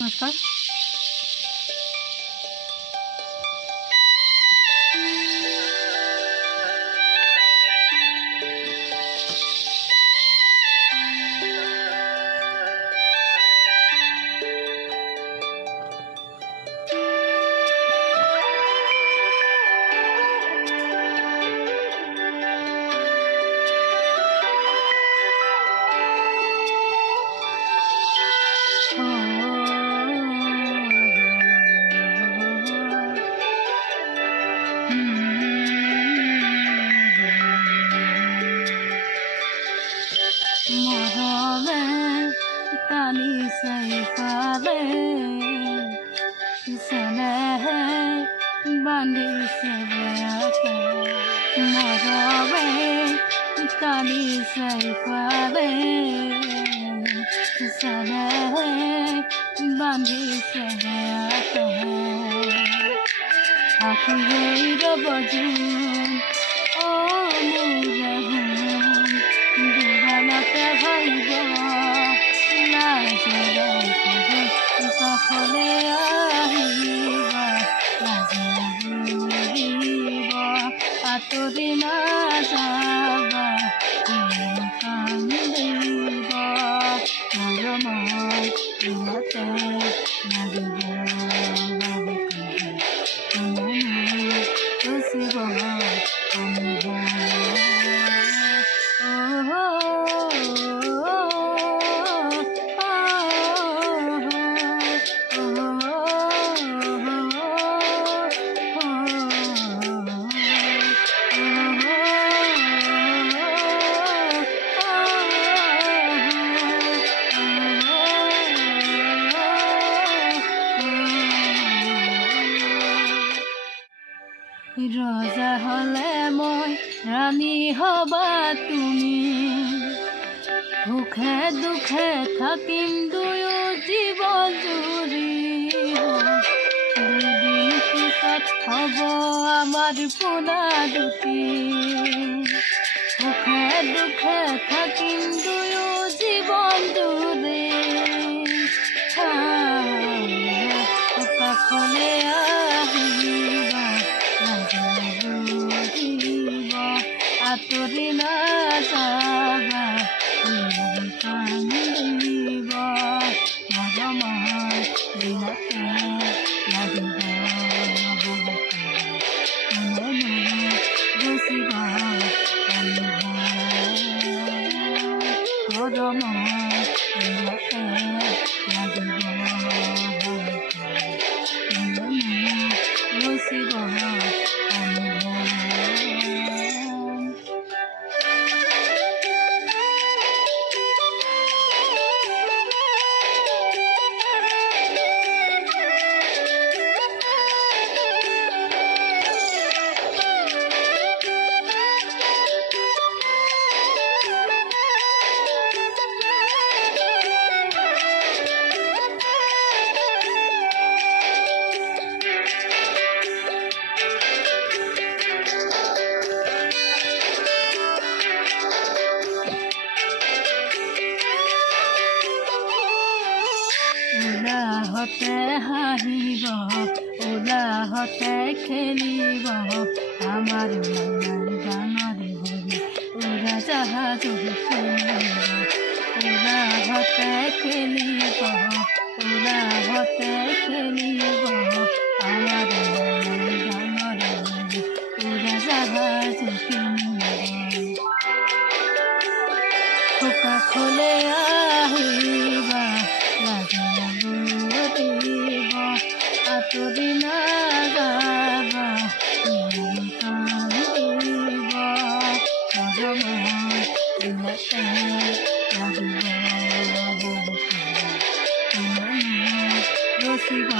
নমস্কাৰ। মৰমে টানিছে ইফালে, চেনেহে বান্ধিছে বেয়াকে। মৰমে টানিছে ইফালে, চেনেহে বান্ধিছে বেয়াকে। আঁকিয়েই ৰ'ব জোন দুবালকে ভাবিব লাজে কাষলে আহিবা, লাজে বুলিব আঁতৰি নাযাবা, কান্দিব মৰমৰ দিনতে লাগিব ৰচিব ৰজা হ'লে মই ৰাণী হ'বা তুমি, সুখে দুখে থাকিম দুয়ো জীৱন জুৰি। দুদিন পিছত হ'ব আমাৰ পোনা দুটি, সুখে দুখে থাকিম দুয়ো জীৱন জুৰি। কাষলে আহিবা, আঁতৰি নাযাবা, কান্দিব মৰমৰ দিনতে লাগিব ৰচিব মৰমৰ দিনতে লাগিব ৰচিব উলাহতে হাঁহিব, উলাহতে খেলিব, আমাৰ ডাঙৰ হৈ উৰাজাহাজ উঠিব। উলাহতে খেলিব, উলাহতে খেলিব, আমাৰ ডাঙৰ হৈ উৰাজাহাজ উঠিব। কাষলে আহিবা, লাজে বুলিব আঁতৰি নাযাবা, কান্দিব মৰমৰ দিনতে লাগিব ৰচিব